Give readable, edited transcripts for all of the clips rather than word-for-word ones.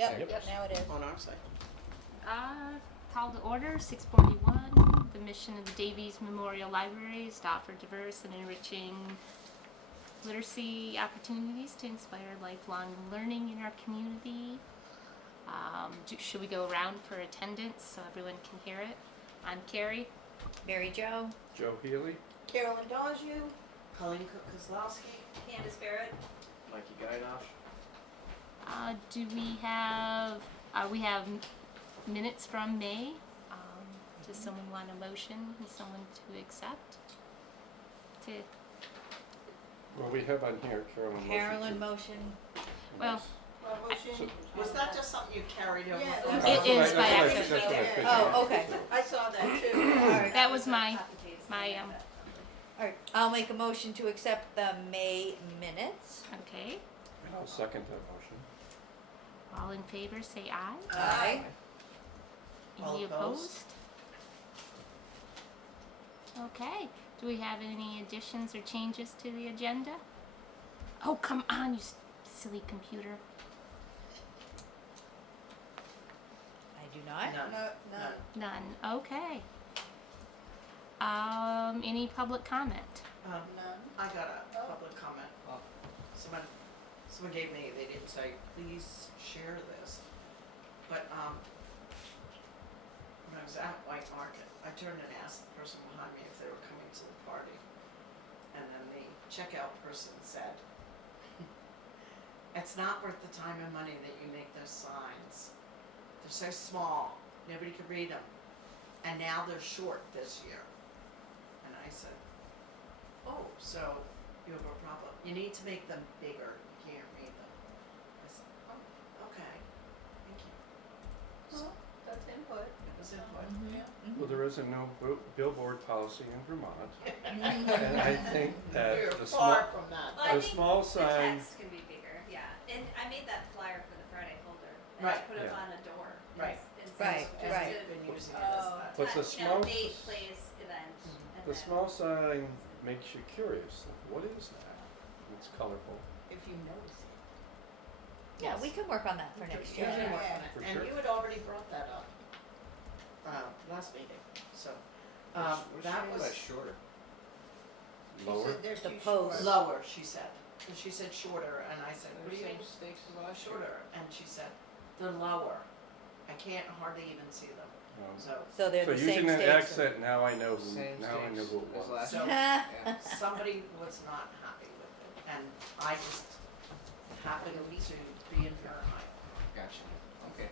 Yep, now it is. On our side. Call to order, 6:41. The mission of the Davies Memorial Library is to offer diverse and enriching literacy opportunities to inspire lifelong learning in our community. Should we go around for attendance so everyone can hear it? I'm Carrie. Mary Jo. Joe Healy. Carolyn Donahue. Colleen Kozlowski. Candace Barrett. Mikey Guidosh. Do we have minutes from May? Does someone want a motion and someone to accept? Well, we have on here Carolyn motion. Well, Was that just something you carried over? Yeah, from- It is by accident. That's what I figured. Oh, okay. I saw that too. Alright. that was my Alright, I'll make a motion to accept the May minutes. okay. I'll second that motion. All in favor, say aye. Aye. All Any opposed? opposed? Okay. Do we have any additions or changes to the agenda? Oh, come on, you silly computer. I do not. None. None. Okay. Any public comment? I got a public comment. Someone gave me, they didn't say, please share this. But, when I was at White Market, I turned and asked the person behind me if they were coming to the party. And then the checkout person said, it's not worth the time and money that you make those signs. They're so small, nobody could read them. And now they're short this year. And I said, oh, so you have a problem. You need to make them bigger. You can't read them. I said, oh, okay. Thank you. So That's input. it was input. Well, there is a no billboard policy in Vermont, and I think that We're the far small, from that. Well, I the think small the sign, text can be bigger, yeah. And I made that flyer for the Friday folder. And Right. I put it Yeah. on a door. Right. Right, Just right. to, Been using it as that. But the small date, s- place, event. And the then- small sign makes you curious. Like, what is that? It's colorful. If you notice it. Yeah, we can work on that for next You year. can work on it. For And sure. you had already brought that up, last meeting, so, What's that she was mean by shorter? Lower. The post. lower, she said. And she said shorter, and I said, what do you mean? Stakes is last year. Shorter, and she said, they're lower. I can't hardly even see them, so, So they're So the same using the stakes. accent, now I know who. Same Now I know stakes who it as was. last So- year. Yeah. somebody was not happy with it, and I just happened to be in Fahrenheit. Gotcha. Okay.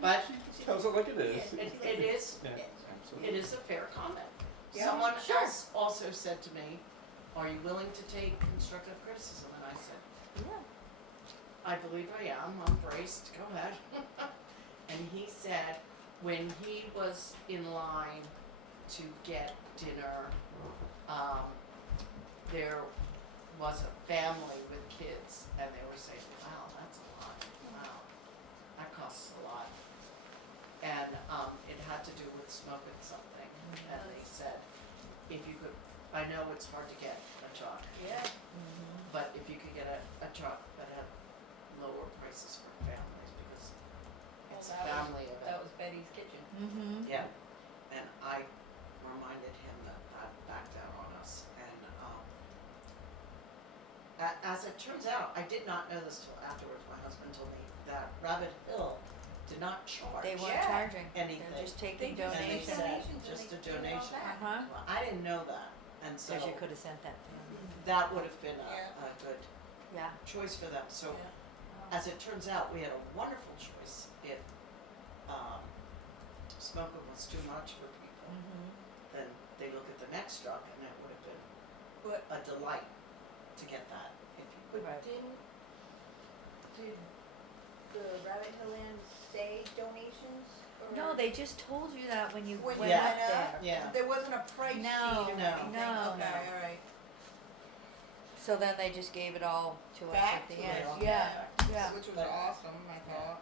But Tells it like it is. it is, Yeah, it absolutely. is a fair comment. Yeah. Someone Sure. else also said to me, are you willing to take constructive criticism? And I said, Yeah. I believe I am, I'm braced, go ahead. And he said, when he was in line to get dinner, there was a family with kids, and they were saying, wow, that's a lot, wow, that costs a lot. And, it had to do with smoking something, and they said, if you could, I know it's hard to get a truck, Yeah. but if you could get a truck that had lower prices for families, because it's a family event. That was Betty's Kitchen. Mm-hmm. Yeah, and I reminded him that backed out on us, and, as it turns out, I did not know this till afterwards, my husband told me that Rabbit Hill did not charge They weren't Yeah. charging. anything. They're just taking They just And they donations. said, donations and just they a give it all donation. back. Uh-huh. Well, I didn't know that, and so Cause you could have sent that to them. that would have been Yeah. a good Yeah. choice for them, so Yeah. as it turns out, we had a wonderful choice if, smoking was too much for people. Mm-hmm. Then they look at the next truck, and it would have been But a delight to get that if you could. Right. did the Rabbit Hill Inn say donations? Or? No, they just told you that when you When went you up went there. up, Yeah. there wasn't a price No, sheet or no, anything, no, okay, no. alright. So then they just gave it all to us Back at the to end. it. Yeah, yeah. Which was But- awesome, I thought.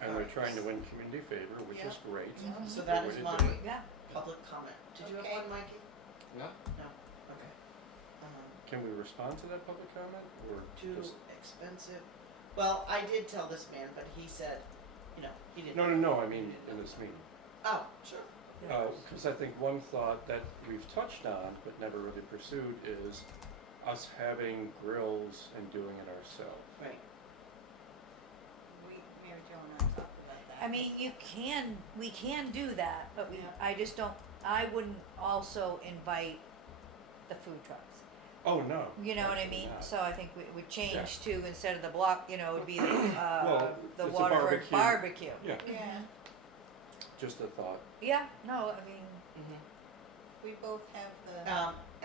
And they're trying to win community favor, which is great. Mhm. So that Way is to my do it. Yeah. public comment. Did you have Okay. one, Mikey? No? No, okay. Can we respond to that public comment or Too just? expensive, Well, I did tell this man, but he said, you know, he didn't. No, I mean, in this meeting. Oh, sure. Because I think one thought that we've touched on but never really pursued is us having grills and doing it ourselves. Right. Mary Jo and I talked about that. I mean, we can do that, but Yeah. I just don't, I wouldn't also invite the food trucks. Oh, no. You know what I absolutely mean? not. So I think we would change to, instead of the block, you know, it would be the Well, the it's a Waterford barbecue. barbecue. Yeah, Yeah, just a thought. Yeah, no, I mean, we both have the,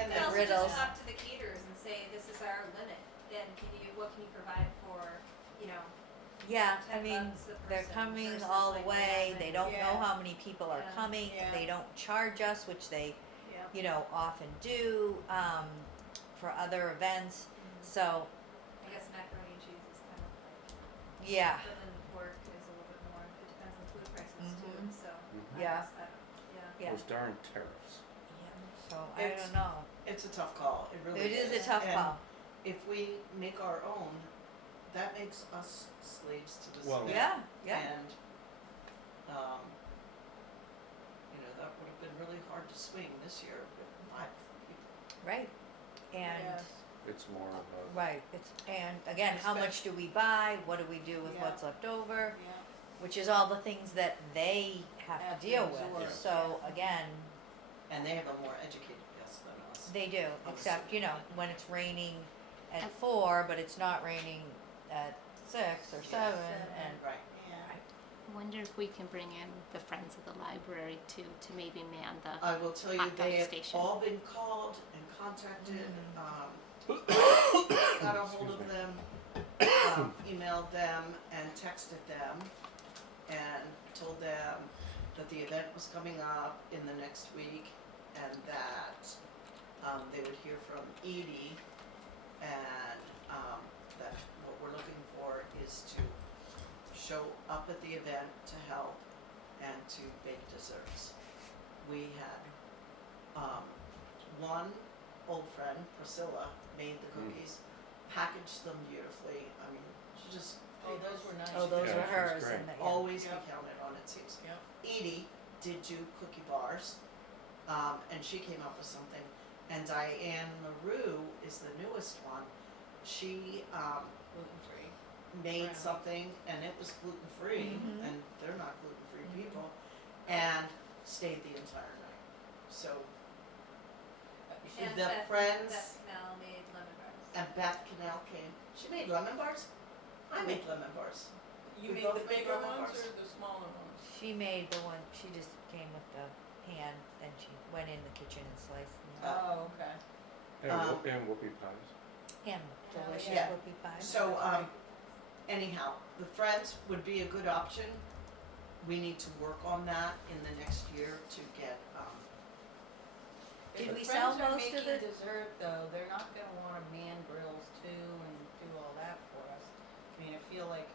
And The then also griddles. just talk to the caterers and say, this is our limit, and what can you provide for, you know, yeah, I 10 mean, bucks a they're person coming versus all the like way, they 11. don't know Yeah. how many people are Yeah. coming, Yeah. they don't charge us, which they, yeah. you know, often do, for other events, so, I guess macaroni and cheese is kind of like, yeah. but then pork is a little bit more, it depends on food prices Mhm. too, so. I Yeah. guess yeah. Yeah. Those darn tariffs. So, I It's- don't know, it's a tough call. It really it is. is a tough And call, if we make our own, that makes us slaves to the Well- system. yeah, And, you know, that would have been really hard to swing this year with 5 people. right, and. yeah, It's more of a, Right, and again, how much do we buy, what do we do with Yeah. what's left over, yeah. which is all the things that they have Have to to deal absorb, with, yeah. so again, And they have a more educated guest than us. they do, I'm except, you know, assuming. when it's raining at And- 4, but it's not raining at 6 or Yeah, 7, 7. and, Right. Yeah. I wonder if we can bring in the Friends of the Library too, to maybe man the, I will tell you, Hot dog they have station. all been called and contacted, Mm. got a hold Excuse of me. them, emailed them and texted them and told them that the event was coming up in the next week and that, they would hear from Edie and, that what we're looking for is to show up at the event to help and to bake desserts. We had, one old friend, Priscilla, made the cookies, packaged them beautifully. I mean, she just Oh, those were nice. oh, those Yeah, were she's hers, great. and the, yeah. always be Yep. counted on, it seems. Yep. Edie did do cookie bars, and she came up with something. And Diane LaRue is the newest one. She Gluten-free. made Right. something, and it was gluten free, Mhm. and they're not gluten free Mhm. people, and stayed the entire night. So And the Beth, friends Beth Canal made lemon bars. and Beth Canal came. She made lemon bars. I made lemon bars. You We made both the made bigger lemon ones bars. or the smaller ones? She made the one, she just came with the pan, then she went in the kitchen and sliced them, Oh, okay. and whoopie pies. and delicious Yeah. whoopie pies. So anyhow, the friends would be a good option. We need to work on that in the next year to get If Did the we sell friends are most of making the- dessert though, they're not gonna wanna man grills too and do all that for us. I mean, I feel like.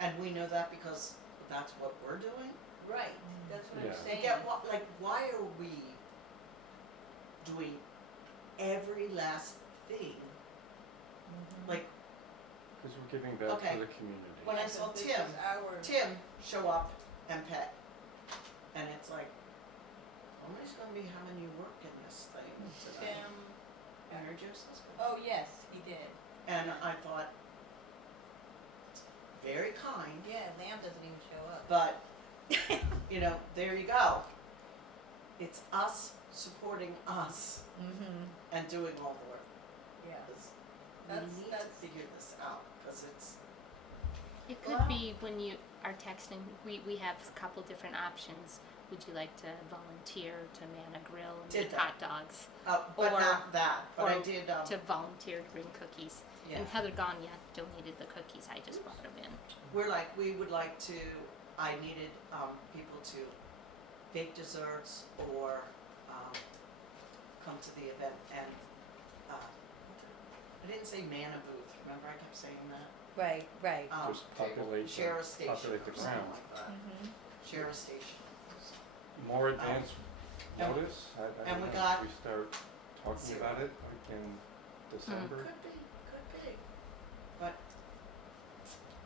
and we know that because that's what we're doing. Right, that's what Yeah. I'm I saying. get what, like, why are we doing every last thing? Mhm. Like, Because we're giving back Okay. to the community. when I Yeah, saw but this Tim, is our- Tim show up and pay. And it's like, somebody's gonna be having you work in this thing tonight. Tim, Mary Jo's husband. oh yes, he did. And I thought, very kind, Yeah, Lamb doesn't even show up. but, you know, there you go. It's us supporting us Mhm. and doing all the work. Yeah. 'Cause That's- we need to that's- figure this out, cause it's, it could Wow. be when you are texting, we have a couple different options. Would you like to volunteer to man a grill and Did make that. hot dogs? but Or- not that, but I or did, To volunteer to bring cookies? yeah. And Heather Gagne donated the cookies, I just brought them in. We would like to, I needed, people to bake desserts or, come to the event and, I didn't say man a booth, remember I kept saying that? Right, right. Just populate, Share a station populate the or something ground. like that, Mhm. share a station. More advanced and- notice, I and don't we know, got if we start talking zero. about it like in December. Could be, but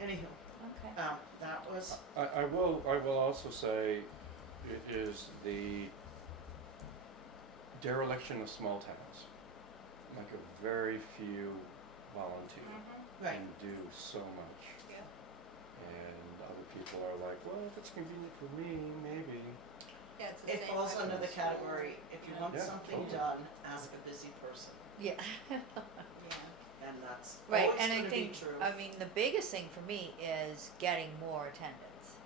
Anywho, Okay. that was, I will also say it is the dereliction of small towns. Like a very few volunteer right, and do so much. Yeah. And other people are like, well, if it's convenient for me, maybe. Yeah, it's the it same falls way under with the school, category, if you want Yeah, something totally. done, ask a busy person, Yeah. Yeah. and that's Right, always and I gonna be think, true. I mean, the biggest thing for me is getting more attendance.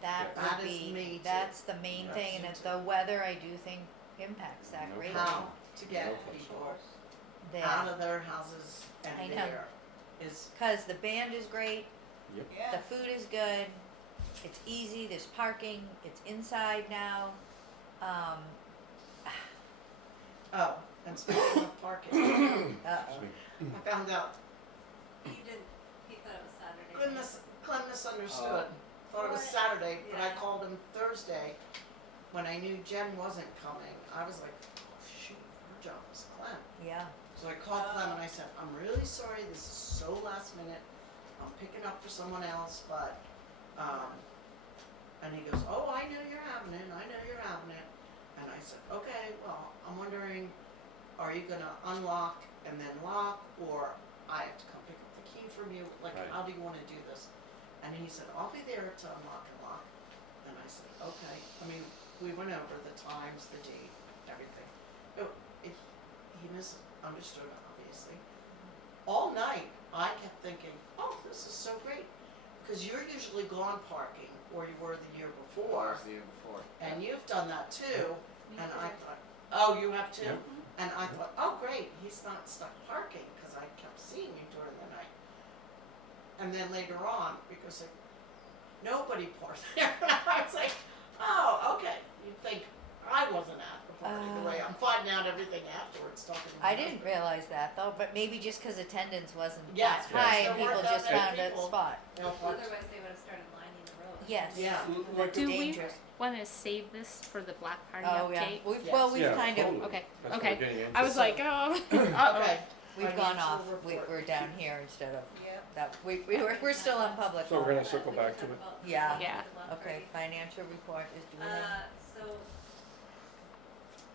That Yes. would That is be, me too. that's the main Yes. thing, and Me if too. the weather, I do think impacts that No greatly. How to get No question. people There. out of their houses I and know. there is, Cause the band is great, Yep. Yeah. the food is good, it's easy, there's parking, it's inside now. oh, and speaking of parking, Excuse me. I found out You didn't, he thought it was Saturday. Glenn misunderstood. Thought it was What? Saturday, but I Yeah. called him Thursday when I knew Jen wasn't coming. I was like, oh shoot, her job was Clem. Yeah, So I called Clem and I said, I'm really sorry, this is so last minute. I'm picking up for someone else, but, and he goes, oh, I know you're having it, I know you're having it. And I said, okay, well, I'm wondering, are you gonna unlock and then lock, or I have to come pick up the key from you? Like, Right. how do you wanna do this? And he said, I'll be there to unlock and lock. And I said, okay. I mean, we went over the times, the date, everything. He misunderstood, obviously. All night, I kept thinking, oh, this is so great. Because you're usually gone parking, or you were the year That before, was the year before. and you've done that too. Me And too. I thought, oh, you have too? Yep. And I thought, oh, great, he's not stuck parking, because I kept seeing you during the night. And then later on, because nobody parked there, I was like, oh, okay, you'd think I wasn't at the party, the way I'm finding out everything afterwards, talking to my I didn't husband. realize that though, but maybe just cause attendance wasn't Yeah, that yes, high there and people weren't that just many found a people. spot. They all parked. Otherwise, they would have started lining the road. Yes. Yeah. That's Do dangerous. we want to save this for the Black Party Oh, yeah, update? we've, Yes. well, we've Yeah, kind totally. Okay, That's what okay. we're getting into. I was like, oh, uh-oh. Okay. we've gone Financial off, report. we're down here instead of Yep. that, we're still on public. So we're gonna comment. circle We can back to talk it? about Yeah. Yeah. the block Okay, party. financial report is, do we have? So,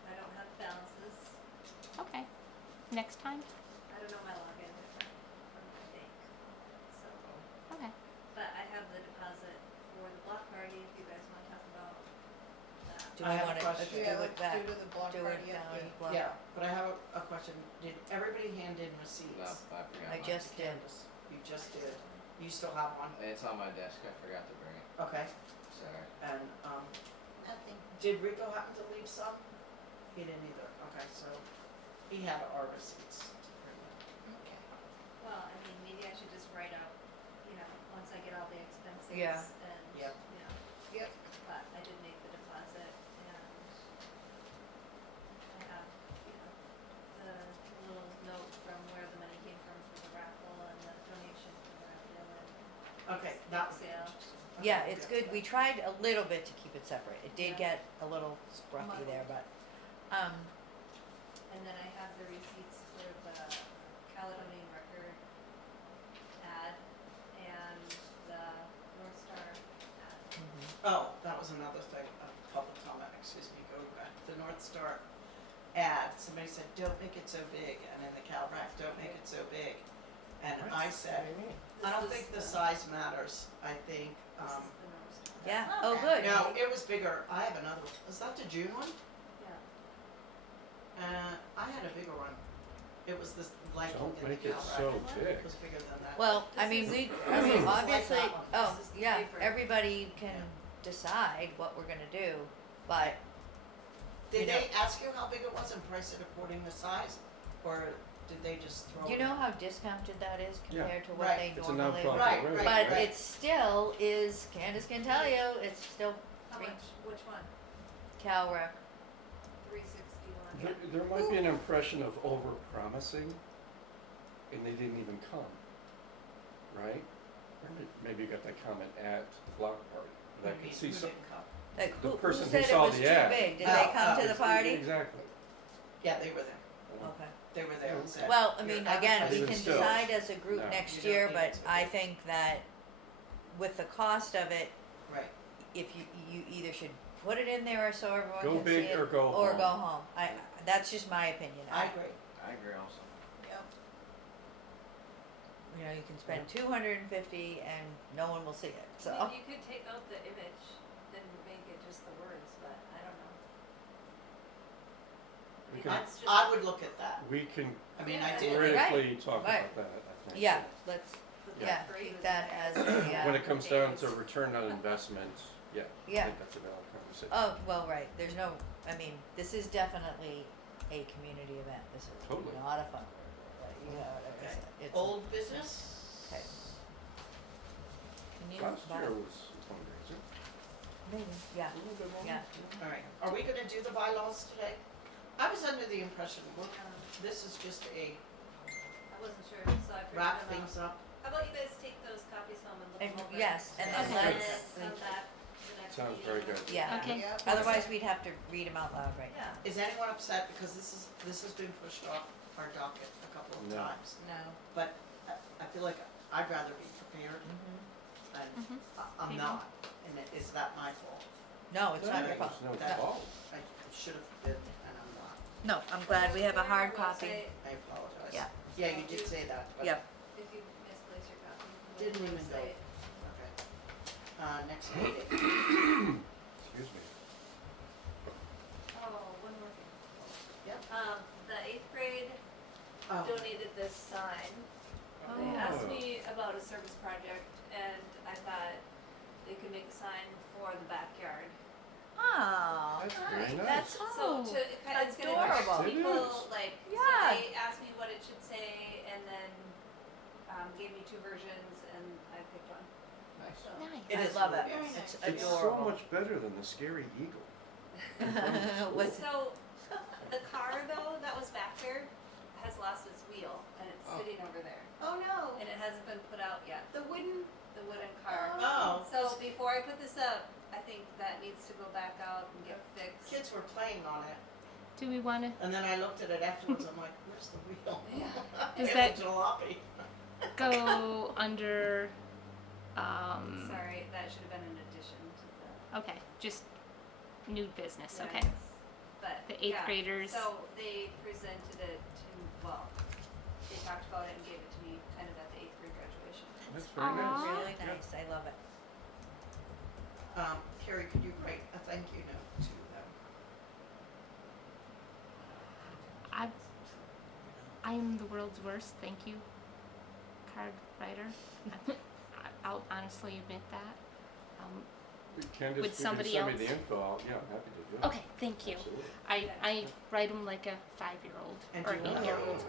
I don't have balances. Okay. Next time? I don't know my login from my bank. So, Okay. but I have the deposit for the block party if you guys want to talk about that. Do I we have a wanna, question. do Yeah, it back, due to the block do party it down update. as well? Yeah, but I have a question. Did everybody hand in No, receipts? I forgot I mine. just did. Candace, you just did. You still have one? It's on my desk, I forgot to bring it, Okay. sorry. And, Nothing. did Rico happen to leave some? He didn't either. Okay, so he had our receipts. Okay. Well, I mean, maybe I should just write out, once I get all the expenses Yeah. and, Yep. Yep. but I did make the deposit and I have, the little note from where the money came from for the raffle and the donation for the raffle and Okay, that was sale. interesting. Yeah, Okay, it's good, we tried a little bit to keep it separate, it did Yeah. get a little scruffy there, but, And then I have the receipts for the Caledonian Record ad and the North Star ad. Oh, that was another thing, public comment, excuse me, go back. The North Star ad, somebody said, don't make it so big, and in the Cal Rec, don't make it so big. And I said, I don't think the size matters, I think, This is the North Star. yeah, not oh, bad. good. no, it was bigger, I have another one, is that the June one? Yeah. I had a bigger one, it was this light Don't in the make Cal it Rec. so big. It was bigger than that. Well, I This mean, is- This is like obviously, that one. oh, This is the yeah, paper. everybody can Yeah. decide what we're gonna do, but, Did you know- they ask you how big it was and price it according to size, or did they just throw it? you know how discounted that is Yeah. compared to what Right. they It's a normally. nonprofit, Right, right? right, But right. it still is, Candace can tell you, it's still How Three. much? Which one? Cal Rec. 361. There might be an impression of over-promising, and they didn't even come, right? Or maybe you got that comment at the block party, but I Maybe could see who some, didn't come. Like, The who person who said it saw was the too ad. big? Did Oh, they come oh, to the party? exactly. Yeah, they were there, Okay. they were there and said. Well, I "You're mean, again, we advertising." Even can still. decide as a group No. next You don't year, need but to. I think that with the cost of it, Right. if you either should put it in there so everyone Go can see big it, or go or home. go home. That's just my opinion. I agree. I agree also. Yep. You know, you can spend 250 and no one will see it. So I mean, you could take out the image and make it just the words, but I don't know. I mean, Because that's just. I would look at that. We can I mean, Yeah. I did. theoretically talk right. about that, I think. yeah, let's the yeah grade keep is that nice. as a When it comes down to Days. return on investment, yeah, Yeah. I think that's a valid conversation. oh well right. There's no. I mean, this is definitely a community event. This is Totally. not a fundraiser. You know what I Okay. mean? It's Old business? Okay. Can you Last buy- year was a fundraiser. maybe yeah A little bit more. yeah. All right, are we gonna do the bylaws today? I was under the impression, look, this is just a I wasn't sure, so I printed wrap them things out. up. How about you guys take those copies home and look And them over? yes, and then Okay. let's Come back the next Sounds meeting very and good. we'll do Yeah. that. Okay. Yep. Otherwise, we'd have to read them out loud right now. Yeah. Is anyone upset because this has been pushed off our docket a couple of No. times? No. But I feel like I'd rather be prepared Mm-hmm. and Mhm. I'm Maybe. not. And is that my fault? No, it's not your Okay. fault. There's no That- fault. I should have been and I'm not. No, I'm glad we have a hard copy. Website, I apologize. Yeah. Yeah, you did say that, but. Yep. If you misplace your copy. you can go Didn't to the even know. website. Okay. Next meeting. Excuse me. Oh, one more thing. Yep. The 8th grade Oh, donated this sign. They Oh. asked me about a service project and I thought they could make a sign for the backyard. Oh, That's very nice. That's So to, it's gonna adorable. direct It people, is. like, Yeah. so they asked me what it should say and then, gave me 2 versions and I picked one, Nice. so. Nice. It I is love really it. nice. It's It's so adorable. much better than the scary eagle. Was So, the car though, that was back there, has lost its wheel and it's Oh. sitting over there. Oh, no. And it hasn't been put out yet, The wooden, the wooden car. Oh, So before I put this up, I think that needs to go back out and get fixed. kids were playing on it, Do we want to and then I looked at it afterwards, I'm like, where's the wheel? Yeah. Is It's that- a jalopy. go under? Sorry, that should have been an addition to the. Okay, just new business. Okay. Yes. But The 8th yeah, graders. So they presented it to, well, they talked about it and gave it to me kind of at the 8th grade graduation. That's very Aw. nice. really Yeah. nice. I love it. Carrie, could you write a thank you note to them? I am the world's worst. Thank you, card writer. I'll honestly admit that. Candace, Would you somebody can send else- me the info, yeah, I'm happy to do it. Okay, thank you. Absolutely. I write them like a 5-year-old And or do you want 8-year-old. to,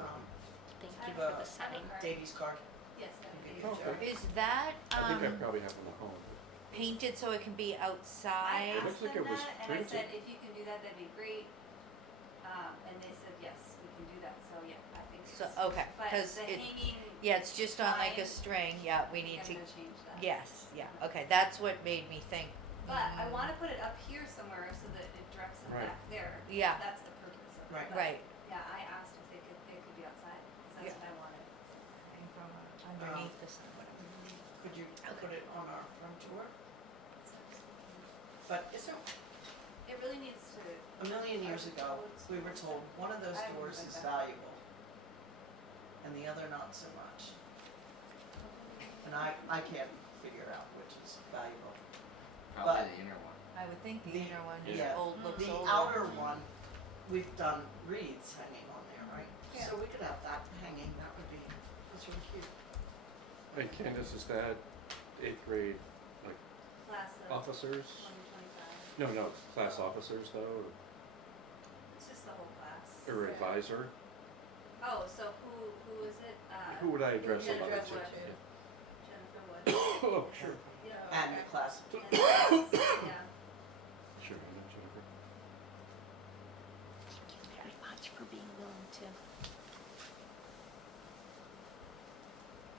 Thank you for the sign. Davies card? Yes, that would be. Okay. Is that I think I probably have them at home. painted so it can be I outside? Looks asked like them it was that and I printed. said, if you can do that, that'd be great. And they said, yes, we can do that, so yeah, I think it's. So okay, But because the it hanging, yeah, it's just on like a line, string. Yeah, we I need think to. I'm gonna change that. Yes, yeah. Okay, that's what made me think. But I wanna put it up here somewhere so that it directs them Right. back there. Yeah. That's the purpose of it. Right. But, Right. Yeah, I asked if it could be outside, 'cause that's Yeah. what I wanted. Underneath the sun. Could you put it on our front door? But isn't, It really needs to. a million years ago, we were told one of those I haven't doors read is that. valuable, and the other not so much. And I can't figure out which is valuable. Probably But- the inner one. I would think the The- inner one yeah. is old, looks The older. outer one, we've done wreaths hanging on there, right? Yeah. So we could have that hanging, that would be, that's really cute. Hey Candace, is that 8th grade, like, Class of officers? 2025. No, it's class officers though, It's just the whole class. or advisor? Oh, so who is it? Who would I address Jennifer about it Wood. to? Jennifer Wood. Oh, sure, Yeah. And the class, Yeah. sure, I know Jennifer. Thank you very much for being willing to.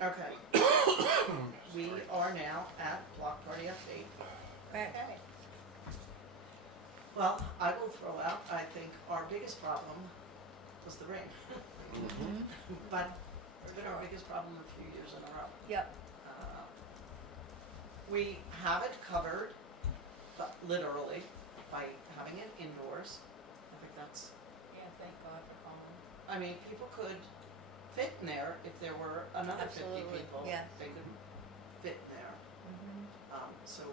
okay. We are now at block party update. Right. okay. Well, I will throw out, I think our biggest problem was the rain. Mhm. But it's been our biggest problem a few years in a row. Yep. We have it covered, but literally, by having it indoors. I think that's, Yeah, thank God for calling. I mean, people could fit in there if there were another 50 Absolutely, people. yeah. They could fit in there. Mhm. So,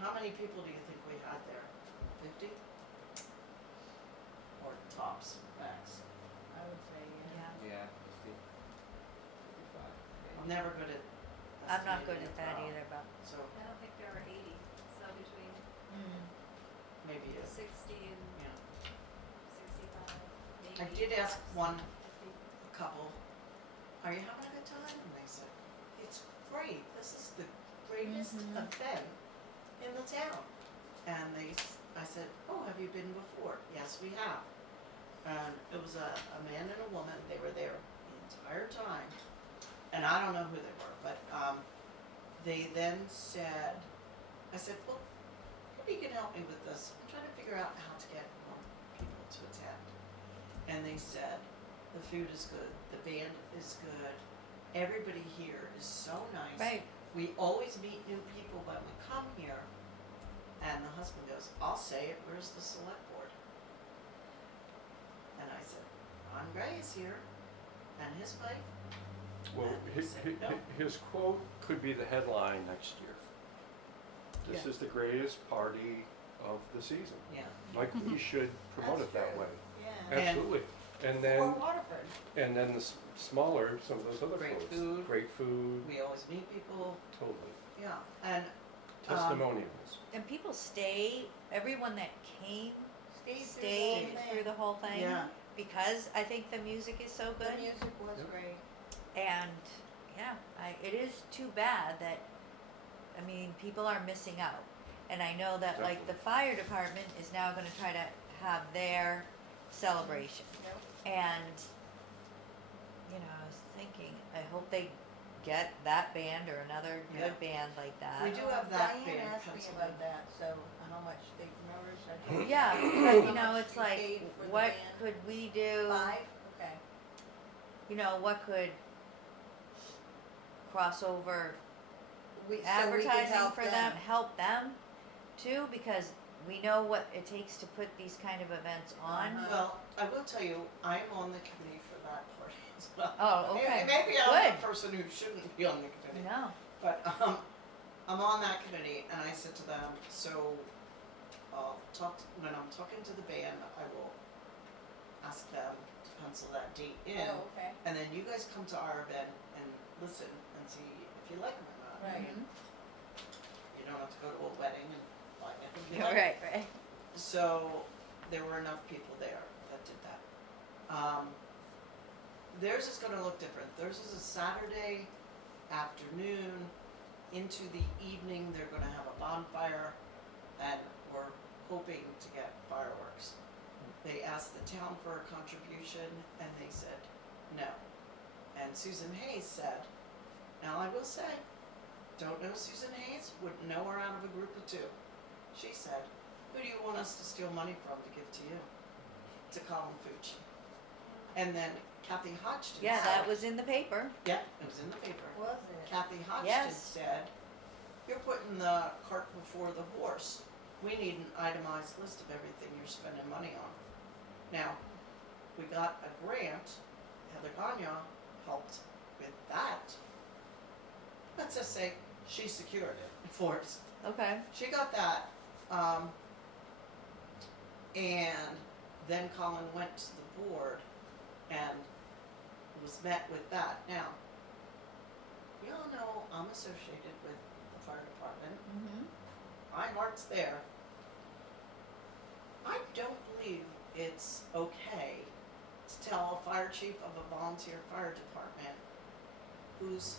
how many people do you think we had there? 50? Or tops, max? I would say, yeah. Yeah. Yeah, 50, 55. I'm never good at I'm not good estimating at that a crowd. either, but. So, I don't think there were 80, so between maybe it, 60 and yeah. 65, maybe. I did ask one 50. couple, are you having a good time? And they said, it's great, this is the greatest Mhm. event in the town. And I said, oh, have you been before? Yes, we have. And it was a man and a woman, they were there the entire time. And I don't know who they were, but they then said, I said, well, maybe you can help me with this. I'm trying to figure out how to get more people to attend. And they said, the food is good, the band is good, everybody here is so nice. Right. We always meet new people when we come here. And the husband goes, I'll say it, where's the select board? And I said, Ron Gray is here, and his wife. Well, And he said, no. his quote could be the headline next year. This Yeah. is the greatest party of the season. Yeah. Like, we should promote That's it that true. way. Yeah. And- Absolutely. And For then, Waterford. and then the smaller, some of those other Great quotes. food. Great food, We always meet people, totally. yeah, and Testimonials. And people stay, everyone that came Stayed stayed through through the whole thing. yeah, Because I think the music is so The good. music was Yep. great. And, yeah, it is too bad that, I mean, people are missing out. And I know that, like, the fire department is now gonna try to have their celebration. Yep. And, you know, I was thinking, I hope they get that band or another Yeah. good band like that. We do have that Diane band asked me penciled about in. that, so how much they, remember, I told you. Yeah, How but you know, much it's you like, paid for the what band? could we do? 5? Okay. You know, what could cross over So we could advertising help for them, help them too, because we know what it takes to put these kind of events on. Uh-huh. well, I will tell you, I'm on the committee for that party as well. Oh, okay. Maybe I'm Good. the person who shouldn't be on the committee. No. But I'm on that committee, and I said to them, so I'll when I'm talking to the band, I will ask them to pencil that date in, Oh, okay. and then you guys come to our event and listen and see if you like them or not. Right. Mhm. You don't have to go to a wedding and find out if you like 'em. Right, right. So there were enough people there that did that. Theirs is gonna look different. Theirs is a Saturday afternoon into the evening. They're gonna have a bonfire, and we're hoping to get fireworks. They asked the town for a contribution, and they said no. And Susan Hayes said, now I will say, don't know Susan Hayes, wouldn't know her out of a group of 2. She said, who do you want us to steal money from to give to you? To Colin Fucci. And then Kathy Hodgson Yeah, said, that was in the paper. yeah, it was in the paper. Was it? Kathy Hodgson Yes. said, you're putting the cart before the horse. We need an itemized list of everything you're spending money on. Now, we got a grant, Heather Gagnon helped with that. Let's just say she secured it for us. Okay. She got that, and then Colin went to the board and was met with that. Now, you all know I'm associated with the fire department. Mm-hmm. My heart's there. I don't believe it's okay to tell a fire chief of a volunteer fire department who's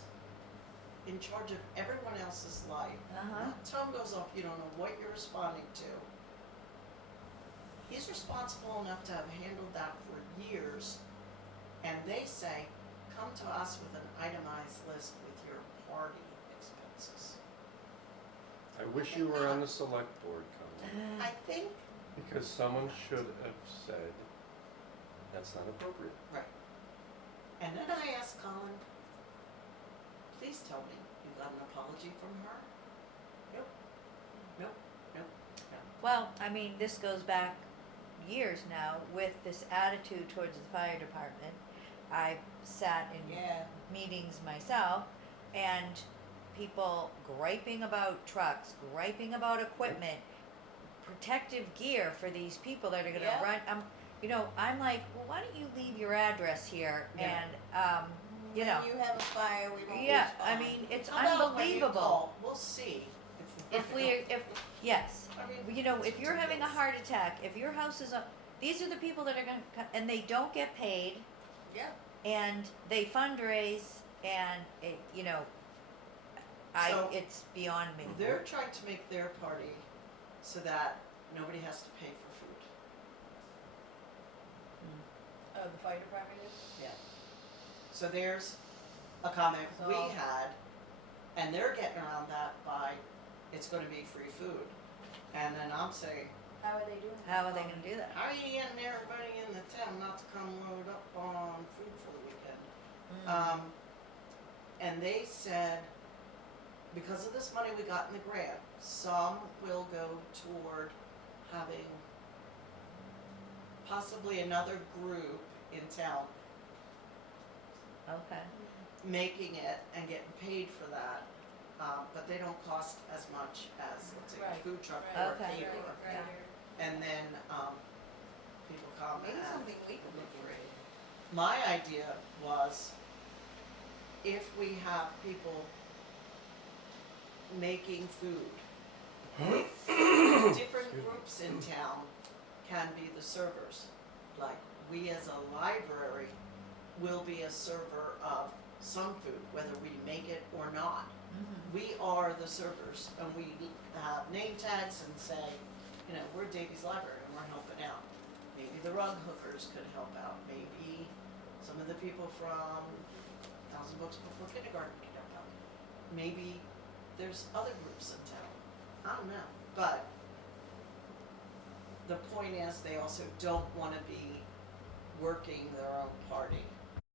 in charge of everyone else's life. Uh-huh. That tone goes off, you don't know what you're responding to. He's responsible enough to have handled that for years, and they say, come to us with an itemized list with your party expenses. I wish you were on the select board, Colin, I think, because someone should have said, that's not appropriate. right. And then I asked Colin, please tell me you got an apology from her? Nope. Well, I mean, this goes back years now with this attitude towards the fire department. I sat in Yeah. meetings myself and people griping about trucks, griping about equipment, protective gear for these people that are gonna Yeah. run. I'm like, well, why don't you leave your address here Yeah. and, you know, When you have a fire, we don't yeah, respond. I mean, it's How about when you unbelievable. call? We'll see Yes, I mean, if you're having a ridiculous. heart attack, if your house is up, these are the people that are gonna, and they don't get paid, Yeah. and they fundraise, and So- it's beyond me. They're trying to make their party so that nobody has to pay for food. Oh, the fire department is? So there's a comment we So- had, and they're getting around that by, it's gonna be free food. And then I'm saying, How are they doing? How are they gonna do that? how are you getting everybody in the town not to come load up on food for the weekend? And they said, because of this money we got in the grant, some will go toward having possibly another group in town Okay. making it and getting paid for that, but they don't cost as much as, let's say, a Right, food truck right. or a Okay. caterer. Right. And then, people come Maybe and something we can do for it. my idea was, if we have people making food, different groups in town can be the servers. Like, we as a library will be a server of some food, whether we make it or not. We are the servers, and we have name tags and say, we're Davies Library and we're helping out. Maybe the rug hookers could help out, maybe some of the people from 1,000 Books Before Kindergarten could help out. Maybe there's other groups in town, I don't know, but the point is, they also don't wanna be working their own party.